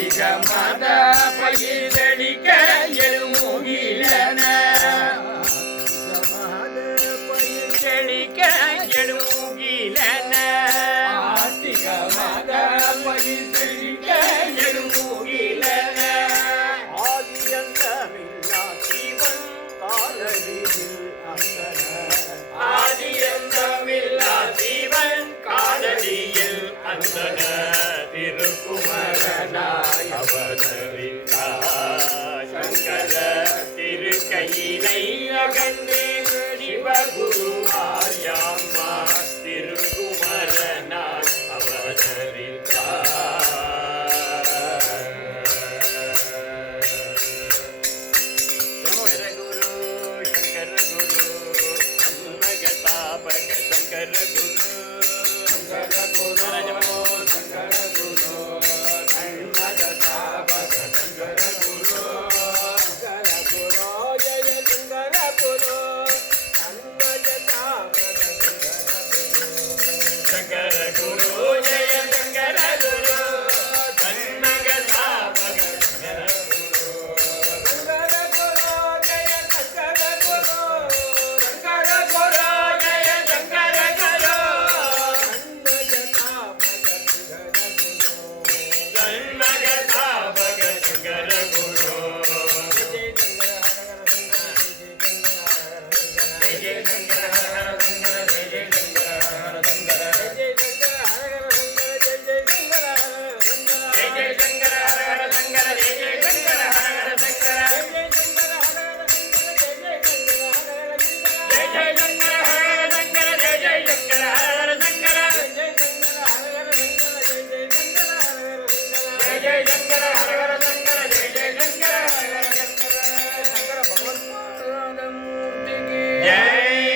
ஆத்திக மத பயிர்களிக்க எழுமுகிலன பயிர்களிக்க எழுமுகிலன ஆத்திக மத பயிர்களிக்க எழுமுகிலன ஆதியந்தமில்லா சிவன் காலடியில் அந்தன ஆதியந்தமில்லா சிவன் காலடியில் அந்தன திருக்குமரனாய் அவதரித்தார் சங்கர திருக்கையினை அகன்று சிவகுருவார் யாம்மா திருக்குமரனாய் அவதரித்தார் சங்கர குரு சங்கர குரு அன்மகதாபக சங்கர குரு சங்கர குரு சங்கர குரு அன்மகதாபக சங்கர குரு சங்கர குரு ஜய சங்கர குரு அன்மகதாபக சங்கர குரு சங்கர குரு ஜய